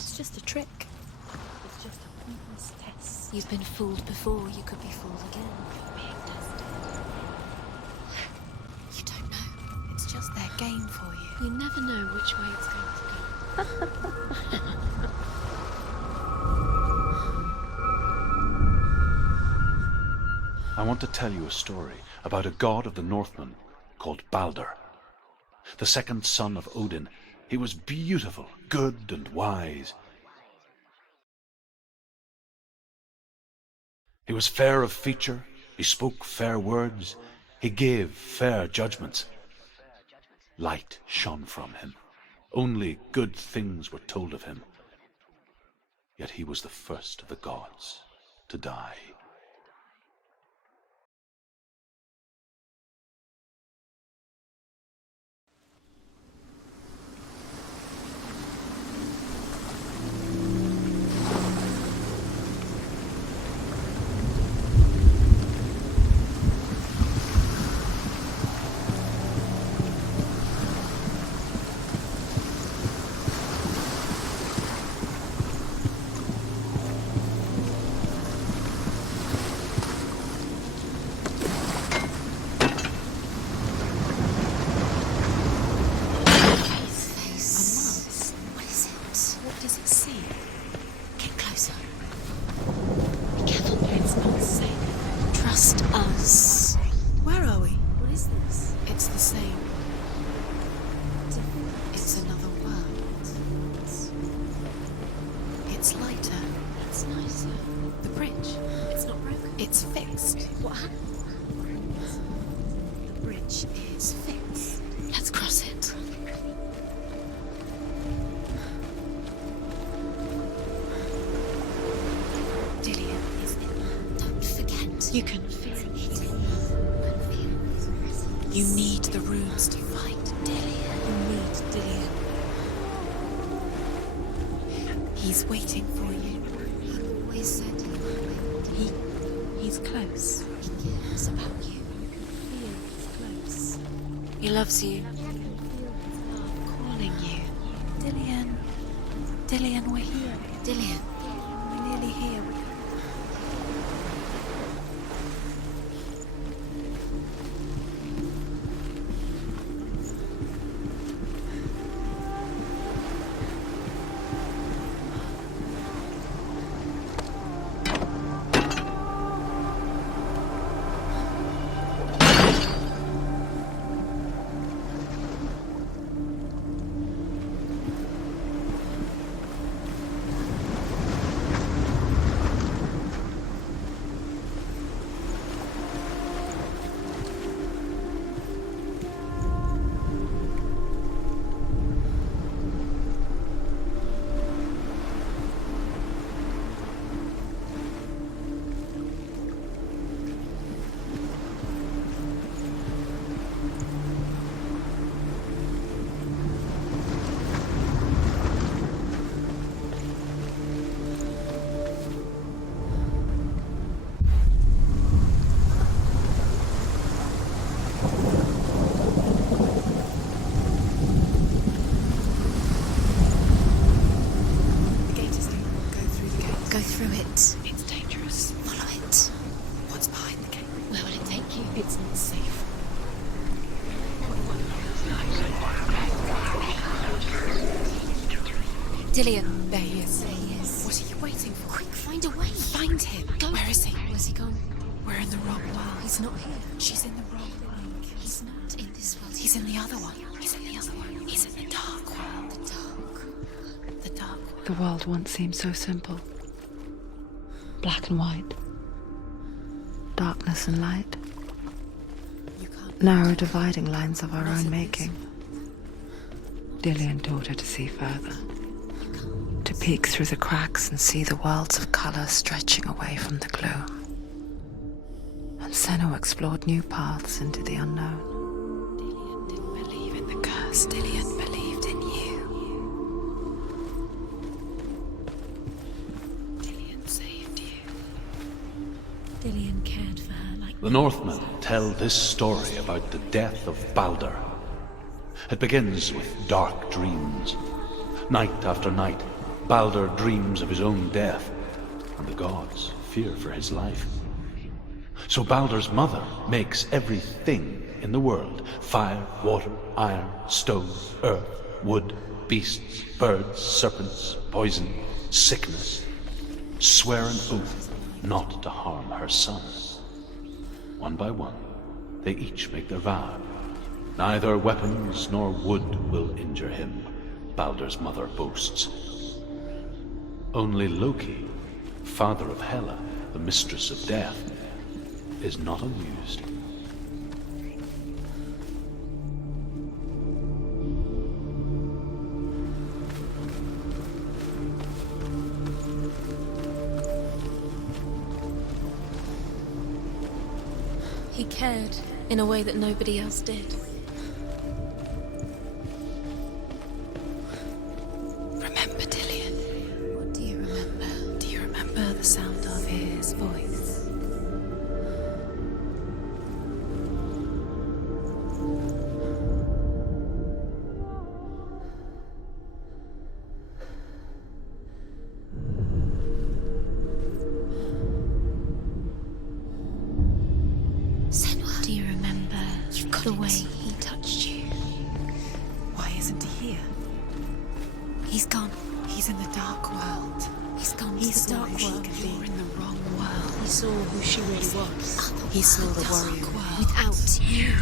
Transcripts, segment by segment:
It's just a trick. It's just a pointless test. You've been fooled before, you could be fooled again. You're being tested. You don't know. It's just their game for you. You never know which way it's going to go. I want to tell you a story about a god of the Northmen called Balder. The second son of Odin. He was beautiful, good and wise. He was fair of feature, he spoke fair words, he gave fair judgments. Light shone from him. Only good things were told of him. Yet he was the first of the gods to die. You can feel it. You need the runes to fight Dillion. You need Dillion. He's waiting for you. He always said He's close. he cares about you. You can feel he's close. He loves you. You can feel his love calling you. Dillion. Dillion, we're here. Dillion. We're nearly here. It's dangerous. Follow it. What's behind the gate? Where will it take you? It's not safe. Dillion. There he is. There he is. What are you waiting for? Quick, find a way. Find him. Go. Where is he? Where's he gone? We're in the wrong world. He's not here. She's in the wrong world. He's not in this world. He's in the other one. He's in the other one. He's in the dark world. The dark. The dark world. The world once seemed so simple. Black and white. Darkness and light. You can't. Narrow dividing lines of our Not own in making. this Dillion taught her to see further. To peek through the cracks and see the worlds of color stretching away from the gloom. And Senua explored new paths into the unknown. Dillion didn't believe in the curse. Dillion believed in you. Dillion saved you. Dillion cared for her like... The Northmen tell this story about the death of Balder. It begins with dark dreams. Night after night, Baldur dreams of his own death, and the gods fear for his life. So Baldur's mother makes everything in the world: fire, water, iron, stone, earth, wood, beasts, birds, serpents, poison, sickness, swear an oath not to harm her son. One by one, they each make their vow. Neither weapons nor wood will injure him, Baldur's mother boasts. Only Loki, father of Hela, the mistress of death, is not amused. He cared in a way that nobody else did. Remember, Dillion? What do you remember? Do you remember the sound of his voice? Senua, do you remember the way he touched you? Why isn't he here? He's gone. He's in the dark world. He's gone He to the saw dark who she world. could be. You're in the wrong world. He saw who she really was. He saw the warrior Without you.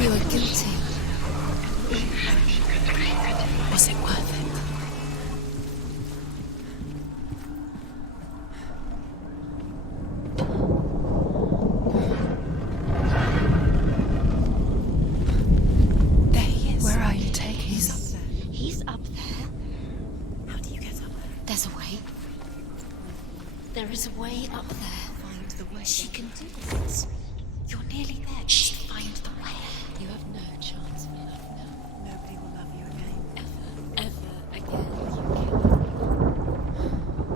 You are guilty. Was it worth it? There he is. Where are you taking He's us? up there. He's up there. How do you get up there? There's a way. There is a way up there. Find the way. She can do it. You're nearly there. Just find the way. You have no chance, my love. No. Nobody will love you again. Ever again.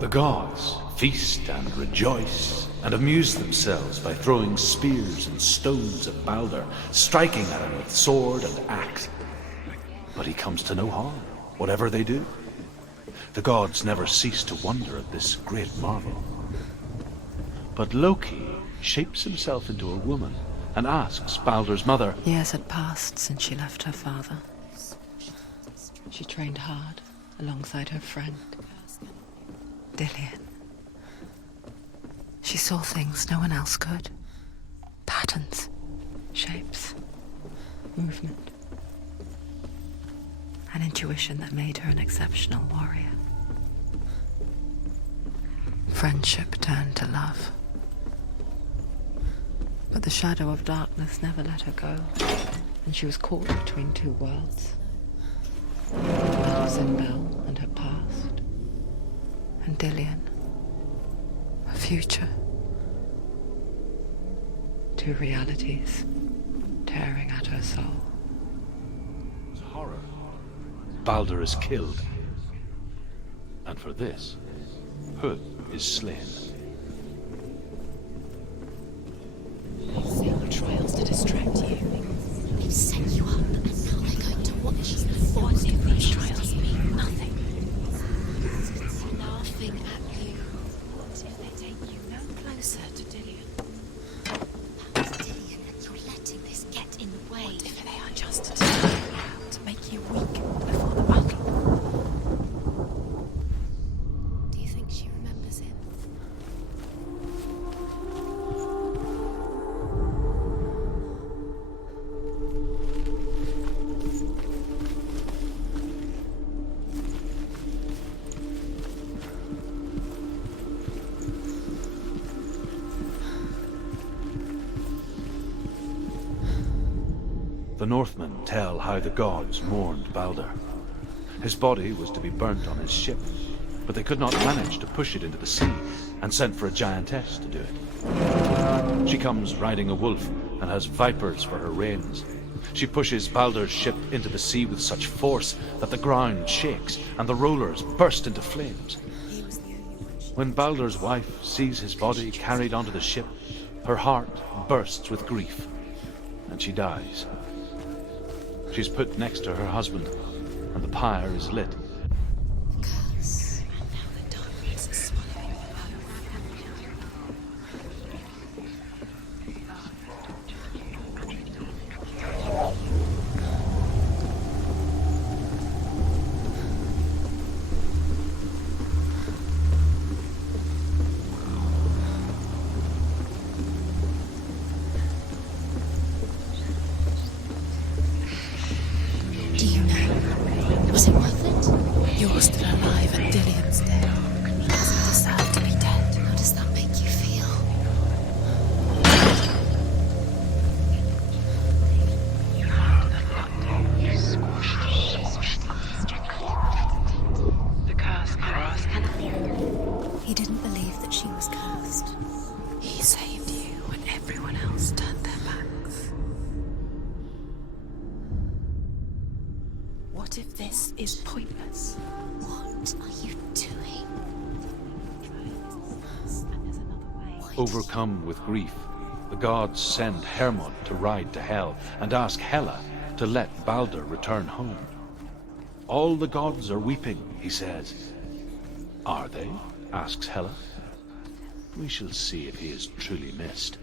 The gods feast and rejoice and amuse themselves by throwing spears and stones at Baldur, striking at him with sword and axe. But he comes to no harm, whatever they do. The gods never cease to wonder at this great marvel. But Loki shapes himself into a woman and asks Baldur's mother, Years had passed since she left her father. She trained hard alongside her friend, Dillion. She saw things no one else could. Patterns, shapes, movement. An intuition that made her an exceptional warrior. Friendship turned to love. But the shadow of darkness never let her go, and she was caught between two worlds. That of Zinbel and her past, and Dillian, her future. Two realities tearing at her soul. Horror. Balder is killed. And for this, Hood is slain. Zero trials to distract you. They've set you up, and now they're going to watch you. What if these trials mean nothing? Laughing at you. What if they take you no closer to Dillian? That's Dillian, and you're letting this get in the way. What if they are just to tire you out, to make you weak before the battle? Do you think she remembers him? The Northmen tell how the gods mourned Balder. His body was to be burnt on his ship, but they could not manage to push it into the sea, and sent for a giantess to do it. She comes riding a wolf and has vipers for her reins. She pushes Balder's ship into the sea with such force that the ground shakes and the rollers burst into flames. When Balder's wife sees his body carried onto the ship, her heart bursts with grief, and she dies. She's put next to her husband, and the pyre is lit. Curse. And now the darkness is swallowing Do you know? Was it worth it? You're still alive and Dillian's dead. He doesn't deserve to be dead. How does that make you feel? The curse crossed. He didn't believe that she was cursed. He saved you when everyone else turned their backs. What if this is pointless? What are you doing? And there's another way. Overcome with grief, the gods send Hermod to ride to Hell and ask Hela to let Balder return home. All the gods are weeping, he says. Are they? Asks Hela. We shall see if he is truly missed.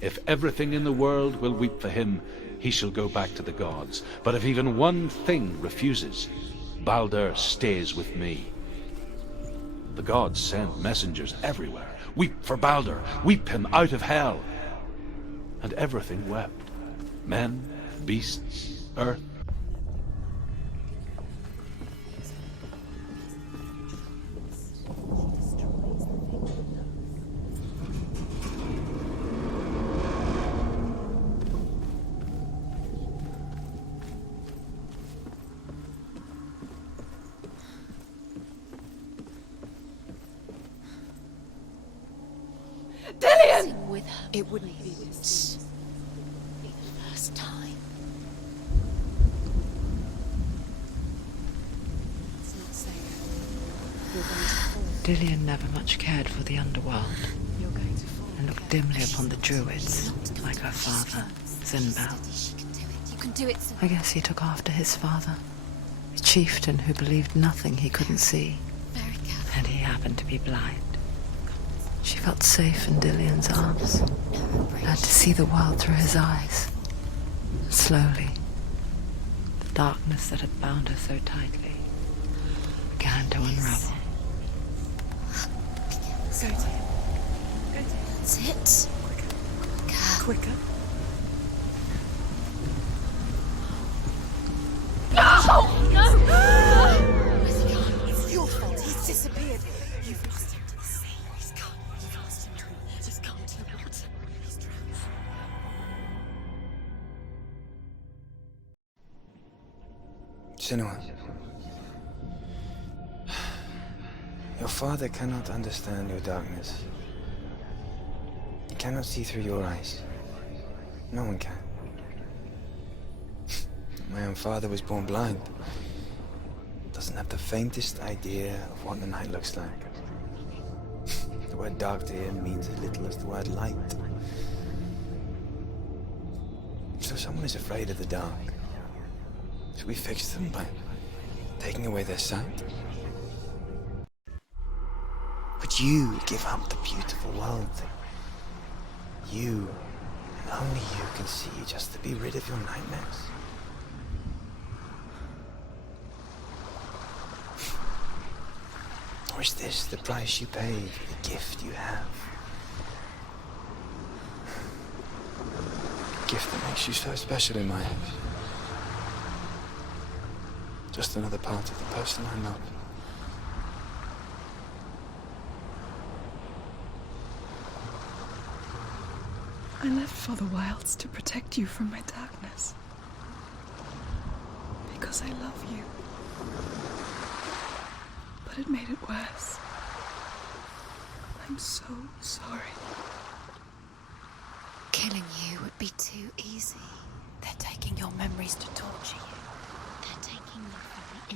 If everything in the world will weep for him, he shall go back to the gods. But if even one thing refuses, Balder stays with me. The gods send messengers everywhere. Weep for Balder, weep him out of hell. And everything wept. Men, beasts, earth. Sing with her. It wouldn't be this. Be the first time. It's not safe. You're going to fall. Dillian never much cared for the underworld, You're going to fall. and looked dimly upon the druids, like her father, Zinbel. She can do it. You can do it. I guess he took after his father, a chieftain who believed nothing he couldn't see, Very careful. and he happened to be blind. She felt safe in Dillian's arms, had to see the world through his eyes. Slowly, the darkness that had bound her so tightly began to unravel. Go to him. That's it. Quicker. Quicker. Where's he gone? It's your fault. He's disappeared. You've lost him to the sea. He's gone. You've lost him to him. He's gone to the mountain. He's drowned. Senua, your father cannot understand your darkness. He cannot see through your eyes. No one can. My own father was born blind. Doesn't have the faintest idea of what the night looks like. The word dark to him means as little as the word light. So someone is afraid of the dark. Should we fix them by taking away their sight? Would you give up the beautiful world that you, and only you, can see just to be rid of your nightmares? Or is this the price you pay for the gift you have? A gift that makes you so special in my eyes. Just another part of the person I love. I left for the wilds to protect you from my darkness. Because I love you. But it made it worse. I'm so sorry. Killing you would be too easy. They're taking your memories to torture you. They're taking them from the